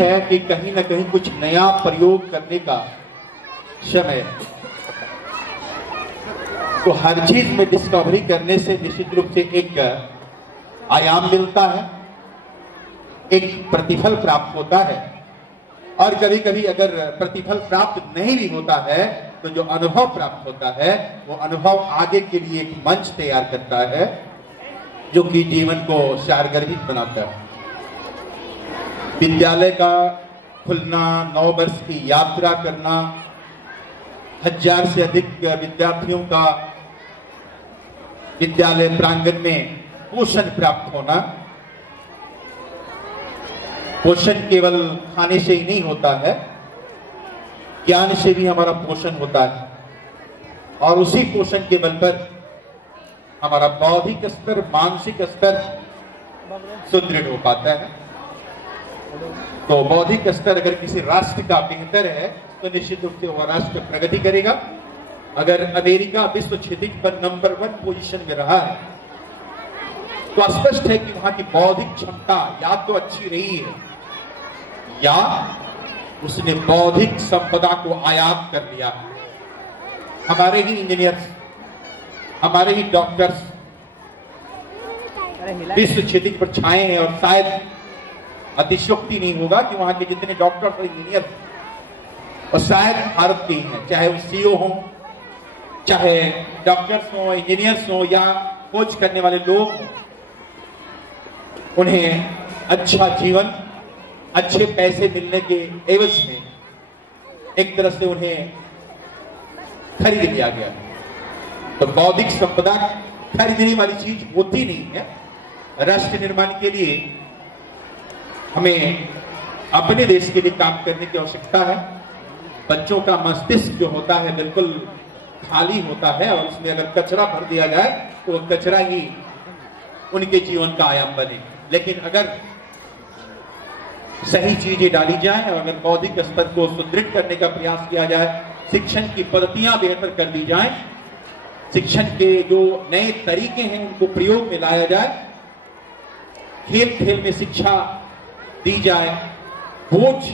है कि कहीं ना कहीं कुछ नया प्रयोग करने का समय है। तो हर चीज में डिस्कवरी करने से निश्चित रूप से एक आयाम मिलता है, एक प्रतिफल प्राप्त होता है। और कभी कभी अगर प्रतिफल प्राप्त नहीं भी होता है तो जो अनुभव प्राप्त होता है वो अनुभव आगे के लिए एक मंच तैयार करता है जो कि जीवन को सारगर्भित बनाता है। विद्यालय का खुलना, 9 वर्ष की यात्रा करना, 1000 से अधिक विद्यार्थियों का विद्यालय प्रांगण में पोषण प्राप्त होना। पोषण केवल खाने से ही नहीं होता है, ज्ञान से भी हमारा पोषण होता है और उसी पोषण के बल पर हमारा बौद्धिक स्तर, मानसिक स्तर सुदृढ़ हो पाता है। तो बौद्धिक स्तर अगर किसी राष्ट्र का बेहतर है तो निश्चित रूप से वह राष्ट्र प्रगति करेगा। अगर अमेरिका विश्व क्षितिज पर नंबर 1 पोजीशन में रहा है तो स्पष्ट है कि वहां की बौद्धिक क्षमता या तो अच्छी रही है या उसने बौद्धिक संपदा को आयात कर लिया है। हमारे ही इंजीनियर्स, हमारे ही डॉक्टर्स विश्व क्षितिज पर छाए हैं और शायद अतिशयोक्ति नहीं होगा कि वहां के जितने डॉक्टर और इंजीनियर और शायद भारत के हैं, चाहे वो सीईओ हो, चाहे डॉक्टर्स हो, इंजीनियर्स हो या खोज करने वाले लोग हो, उन्हें अच्छा जीवन, अच्छे पैसे मिलने के एवज में एक तरह से उन्हें खरीद लिया गया। तो बौद्धिक संपदा खरीदने वाली चीज होती नहीं है। राष्ट्र निर्माण के लिए हमें अपने देश के लिए काम करने की आवश्यकता है। बच्चों का मस्तिष्क जो होता है बिल्कुल खाली होता है और उसमें अगर कचरा भर दिया जाए तो वो कचरा ही उनके जीवन का आयाम बने। लेकिन अगर सही चीजें डाली जाए और अगर बौद्धिक स्तर को सुदृढ़ करने का प्रयास किया जाए, शिक्षण की पद्धतियां बेहतर कर दी जाए, शिक्षण के जो नए तरीके हैं उनको प्रयोग में लाया जाए, खेल खेल में शिक्षा दी जाए, बोझ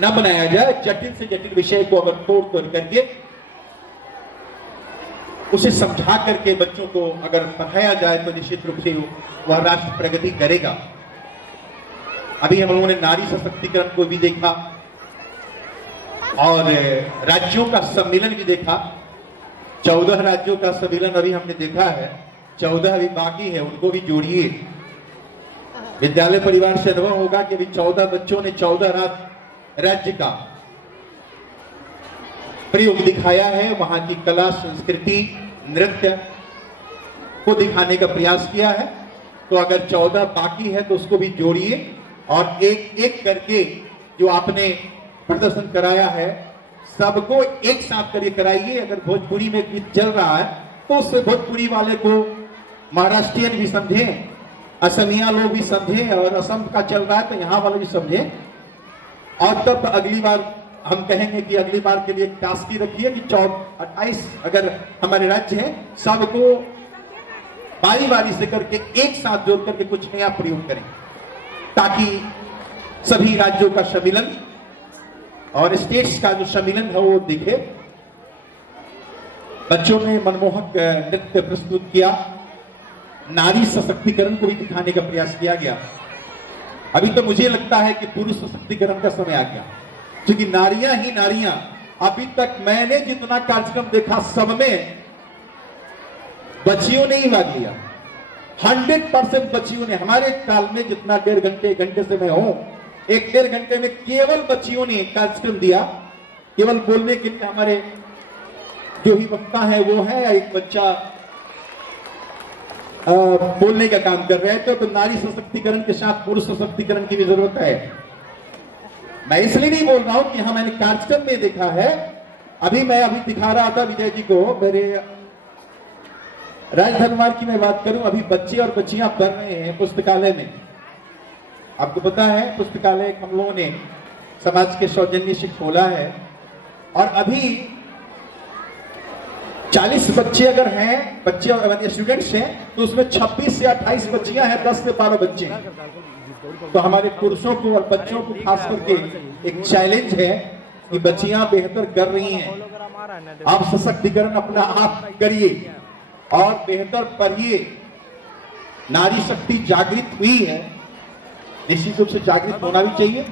न बनाया जाए, जटिल से जटिल विषय को अगर तोड़ तोड़ करके उसे समझा करके बच्चों को अगर पढ़ाया जाए तो निश्चित रूप से वह राष्ट्र प्रगति करेगा। अभी हम लोगों ने नारी सशक्तिकरण को भी देखा और राज्यों का सम्मेलन भी देखा। 14 राज्यों का सम्मेलन अभी हमने देखा है, 14 अभी बाकी है, उनको भी जोड़िए। विद्यालय परिवार से अनुभव होगा कि अभी 14 बच्चों ने 14 राज्य का प्रयोग दिखाया है, वहां की कला, संस्कृति, नृत्य को दिखाने का प्रयास किया है। तो अगर 14 बाकी है तो उसको भी जोड़िए और एक एक करके जो आपने प्रदर्शन कराया है सबको एक साथ करके कराइए। अगर भोजपुरी में गीत चल रहा है तो उस भोजपुरी वाले को महाराष्ट्रियन भी समझे, असमिया लोग भी समझे और असम का चल रहा है तो यहाँ वाले भी समझे। और तब अगली बार हम कहेंगे कि अगली बार के लिए टास्क ही रखिए कि 28 अगर हमारे राज्य हैं सबको बारी बारी से करके एक साथ जोड़ करके कुछ नया प्रयोग करें ताकि सभी राज्यों का सम्मिलन और स्टेट्स का जो सम्मिलन है वो दिखे। बच्चों ने मनमोहक नृत्य प्रस्तुत किया, नारी सशक्तिकरण को भी दिखाने का प्रयास किया गया। अभी तो मुझे लगता है कि पुरुष सशक्तिकरण का समय आ गया क्योंकि नारियां ही नारियां। अभी तक मैंने जितना कार्यक्रम देखा सब में बच्चियों ने ही भाग लिया। 100% बच्चियों ने, हमारे काल में जितना 1.5 घंटे से मैं हूं, 1-1.5 घंटे में केवल बच्चियों ने कार्यक्रम दिया। केवल बोलने के लिए हमारे जो ही वक्ता है वो है, एक बच्चा बोलने का काम कर रहे हैं। तो नारी सशक्तिकरण के साथ पुरुष सशक्तिकरण की भी जरूरत है। मैं इसलिए नहीं बोल रहा हूं कि मैंने कार्यक्रम में देखा है। अभी दिखा रहा था विजय जी को, मेरे राजधनवार की मैं बात करूं, अभी बच्चे और बच्चियां पढ़ रहे हैं पुस्तकालय में। आपको पता है पुस्तकालय हम लोगों ने समाज के सौजन्य से खोला है और अभी 40 बच्चे अगर हैं, बच्चे स्टूडेंट्स हैं, तो उसमें 26 से 28 बच्चियां हैं, 10 से 12 बच्चे हैं। तो हमारे पुरुषों को और बच्चों को खास करके एक चैलेंज है कि बच्चियां बेहतर कर रही हैं। आप सशक्तिकरण अपना आप करिए और बेहतर पढ़िए। नारी शक्ति जागृत हुई है, निश्चित रूप से जागृत होना भी चाहिए।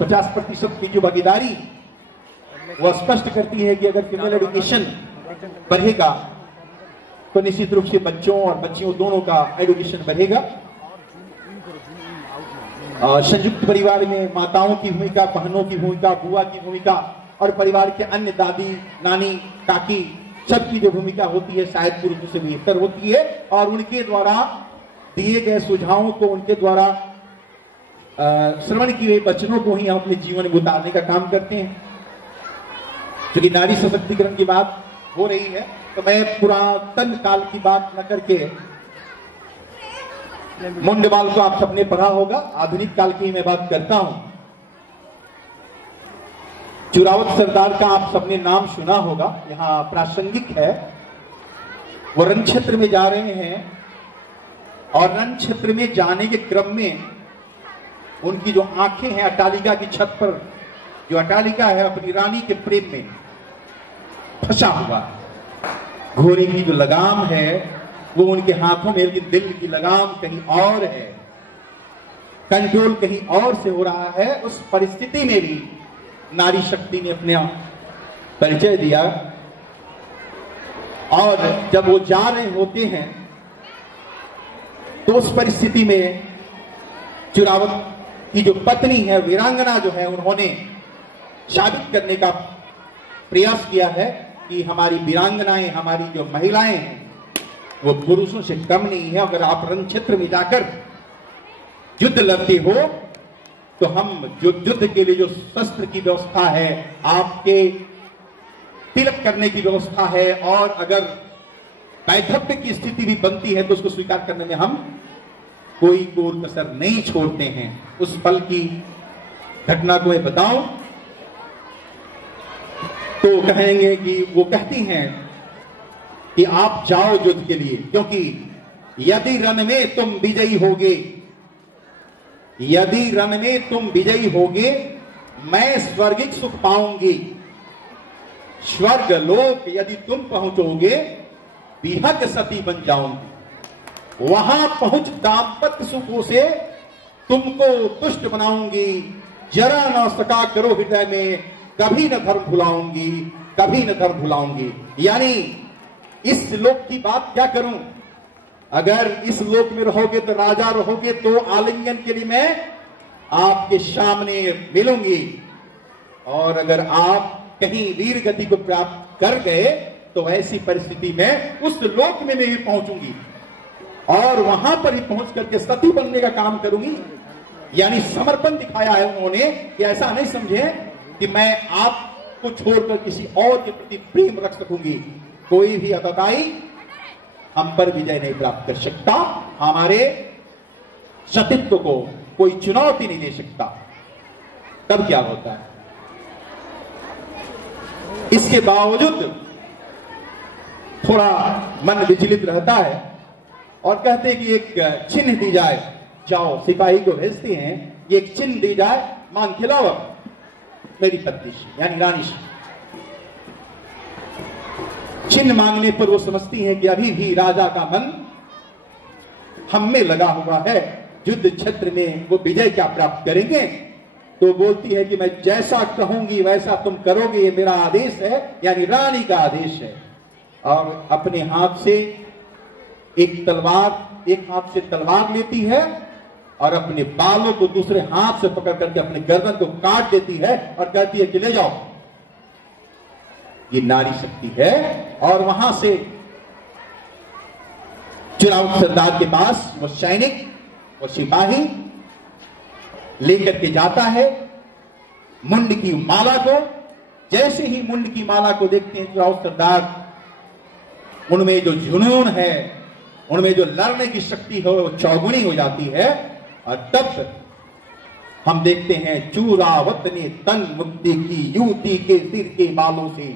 50% की जो भागीदारी वो स्पष्ट करती है कि अगर फीमेल एजुकेशन बढ़ेगा तो निश्चित रूप से बच्चों और बच्चियों दोनों का एजुकेशन बढ़ेगा। संयुक्त परिवार में माताओं की भूमिका, बहनों की भूमिका, बुआ की भूमिका और परिवार के अन्य दादी, नानी, काकी सबकी जो भूमिका होती है शायद पुरुषों से बेहतर होती है। और उनके द्वारा दिए गए सुझावों को, उनके द्वारा श्रवण किए हुए वचनों को ही हम अपने जीवन में उतारने का काम करते हैं। क्योंकि नारी सशक्तिकरण की बात हो रही है तो मैं पुरातन काल की बात न करके, मुंडवाल को आप सबने पढ़ा होगा, आधुनिक काल की मैं बात करता हूं। चुरावत सरदार का आप सबने नाम सुना होगा, यहां प्रासंगिक है। वो रण क्षेत्र में जा रहे हैं और रण क्षेत्र में जाने के क्रम में उनकी जो आंखें हैं अट्टालिका की छत पर, जो अट्टालिका है अपनी रानी के प्रेम में फंसा हुआ। घोड़े की जो लगाम है वो उनके हाथों में, लेकिन दिल की लगाम कहीं और है, कंट्रोल कहीं और से हो रहा है। उस परिस्थिति में भी नारी शक्ति ने अपने परिचय दिया। और जब वो जा रहे होते हैं तो उस परिस्थिति में चुरावत की जो पत्नी है, वीरांगना जो है, उन्होंने साबित करने का प्रयास किया है कि हमारी वीरांगनाएं, हमारी जो महिलाएं हैं वो पुरुषों से कम नहीं है। अगर आप रण क्षेत्र में जाकर युद्ध लड़ते हो तो हम जो युद्ध के लिए जो शस्त्र की व्यवस्था है, आपके तिलक करने की व्यवस्था है, और अगर वैधव्य की स्थिति भी बनती है तो उसको स्वीकार करने में हम कोई कोर कसर नहीं छोड़ते हैं। उस पल की घटना को मैं बताऊं तो कहेंगे कि वो कहती हैं कि आप जाओ युद्ध के लिए, क्योंकि यदि रण में तुम विजयी होगे, यदि रण में तुम विजयी होगे, मैं स्वर्गिक सुख पाऊंगी। स्वर्ग लोक यदि तुम पहुंचोगे, विहग सती बन जाऊंगी। वहां पहुंच दाम्पत्य सुखों से तुमको तुष्ट बनाऊंगी। जरा न सका करो हृदय में, कभी न धर्म भुलाऊंगी, कभी न धर्म भुलाऊंगी। यानी इस लोक की बात क्या करूं, अगर इस लोक में रहोगे तो राजा रहोगे तो आलिंगन के लिए मैं आपके सामने मिलूंगी, और अगर आप कहीं वीर गति को प्राप्त कर गए तो ऐसी परिस्थिति में उस लोक में मैं भी पहुंचूंगी और वहां पर ही पहुंच करके सती बनने का काम करूंगी। यानी समर्पण दिखाया है उन्होंने कि ऐसा नहीं समझे कि मैं आपको छोड़कर किसी और के प्रति प्रेम रख सकूंगी। कोई भी अतताई हम पर विजय नहीं प्राप्त कर सकता, हमारे सतीत्व को कोई चुनौती नहीं दे सकता। तब क्या होता है, इसके बावजूद थोड़ा मन विचलित रहता है और कहते हैं कि एक चिन्ह दी जाए। जाओ, सिपाही को भेजते हैं, ये एक चिन्ह दी जाए, मांग खिलाओ मेरी पत्नी से, यानी रानी से। चिन्ह मांगने पर वो समझती है कि अभी भी राजा का मन हम में लगा हुआ है, युद्ध क्षेत्र में वो विजय क्या प्राप्त करेंगे। तो बोलती है कि मैं जैसा कहूंगी वैसा तुम करोगे, ये मेरा आदेश है, यानी रानी का आदेश है। और अपने हाथ से एक हाथ से तलवार लेती है और अपने बालों को दूसरे हाथ से पकड़ करके अपने गर्दन को काट देती है और कहती है कि ले जाओ। ये नारी शक्ति है। और वहां से चुनाव सरदार के पास वो सैनिक, वो सिपाही लेकर के जाता है मुंड की माला को। जैसे ही मुंड की माला को देखते हैं चुनाव सरदार, उनमें जो जुनून है, उनमें जो लड़ने की शक्ति है वो चौगुनी हो जाती है। और तब हम देखते हैं चूरावत ने तन मुक्ति की युवती के सिर के बालों से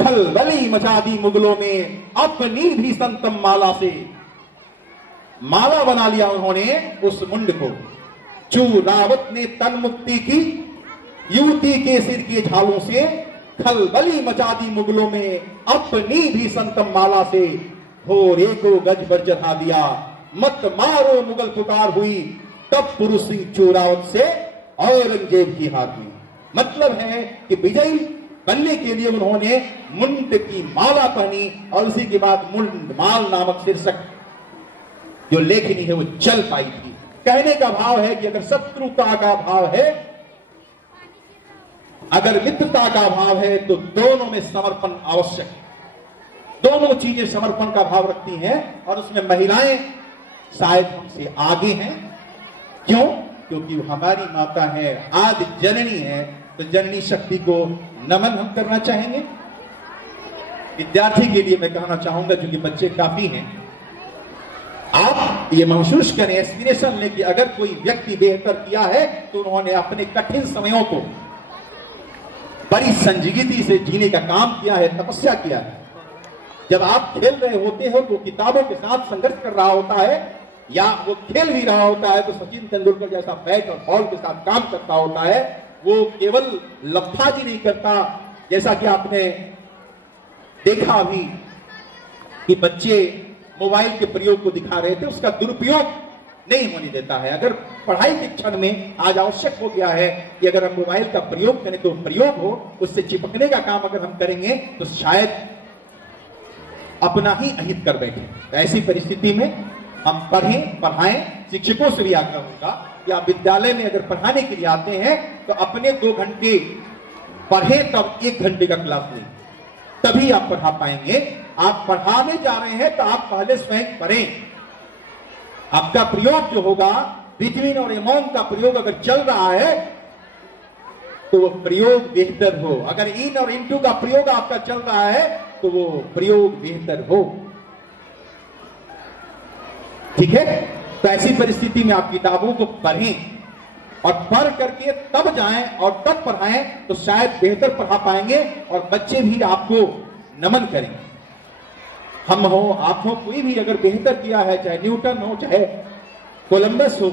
खलबली मचा दी मुगलों में अपनी भी संतम माला से। माला बना लिया उन्होंने उस मुंड को, चूरावत ने तन मुक्ति की, युवती के सिर के झालों से खलबली मचा दी मुगलों में, अपनी भी संतम माला से घोड़े को गज पर चढ़ा दिया। मत मारो मुगल पुकार हुई, तब पुरुष सिंह चूरावत से औरंगजेब की हार हुई। मतलब है कि विजयी बनने के लिए उन्होंने मुंड की माला पहनी और उसी के बाद मुंडमाल नामक शीर्षक जो लेखनी है वो चल पाई थी। कहने का भाव है कि अगर शत्रुता का भाव है, अगर मित्रता का भाव है, तो दोनों में समर्पण आवश्यक है। दोनों चीजें समर्पण का भाव रखती हैं और उसमें महिलाएं शायद हमसे आगे हैं। क्यों? क्योंकि वो हमारी माता है, आदि जननी है, तो जननी शक्ति को नमन हम करना चाहेंगे। विद्यार्थी के लिए मैं कहना चाहूंगा, जो कि बच्चे काफी हैं, आप ये महसूस करें, एस्पिरेशन लें कि अगर कोई व्यक्ति बेहतर किया है तो उन्होंने अपने कठिन समयों को बड़ी संजीदगी से जीने का काम किया है, तपस्या किया है। जब आप खेल रहे होते हो तो किताबों के साथ संघर्ष कर रहा होता है, या वो खेल भी रहा होता है तो सचिन तेंदुलकर जैसा बैट और बॉल के साथ काम करता होता है। वो केवल लफ्फाजी नहीं करता, जैसा कि आपने देखा अभी कि बच्चे मोबाइल के प्रयोग को दिखा रहे थे, उसका दुरुपयोग नहीं होने देता है। अगर पढ़ाई के क्षण में आज आवश्यक हो गया है कि अगर हम मोबाइल का प्रयोग करें तो प्रयोग हो, उससे चिपकने का काम अगर हम करेंगे तो शायद अपना ही अहित कर बैठे। तो ऐसी परिस्थिति में हम पढ़ें, पढ़ाएं। शिक्षकों से भी आग्रह होगा कि आप विद्यालय में अगर पढ़ाने के लिए आते हैं तो अपने 2 घंटे पढ़ें, तब 1 घंटे का क्लास लें, तभी आप पढ़ा पाएंगे। आप पढ़ाने जा रहे हैं तो आप पहले स्वयं पढ़ें। आपका प्रयोग जो होगा, बिटवीन और अमॉन्ग का प्रयोग अगर चल रहा है तो वो प्रयोग बेहतर हो। अगर इन और इनटू का प्रयोग आपका चल रहा है तो वो प्रयोग बेहतर हो। ठीक है? तो ऐसी परिस्थिति में आप किताबों को पढ़ें और पढ़ करके तब जाएं और तब पढ़ाएं, तो शायद बेहतर पढ़ा पाएंगे और बच्चे भी आपको नमन करेंगे। हम हो, आप हो, कोई भी अगर बेहतर किया है, चाहे न्यूटन हो, चाहे कोलंबस हो,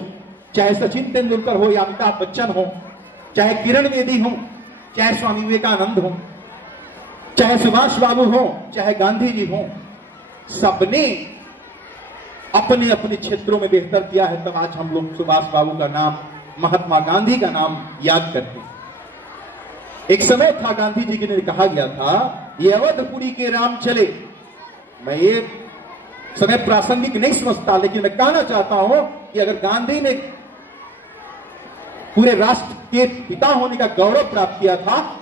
चाहे सचिन तेंदुलकर हो या अमिताभ बच्चन हो, चाहे किरण बेदी हो, चाहे स्वामी विवेकानंद हो, चाहे सुभाष बाबू हो, चाहे गांधी जी हो, सबने अपने अपने क्षेत्रों में बेहतर किया है। तब आज हम लोग सुभाष बाबू का नाम, महात्मा गांधी का नाम याद करते हैं। एक समय था, गांधी जी के ने कहा गया था, ये अवधपुरी के राम चले। मैं ये समय प्रासंगिक नहीं समझता, लेकिन मैं कहना चाहता हूं कि अगर गांधी ने पूरे राष्ट्र के पिता होने का गौरव प्राप्त किया था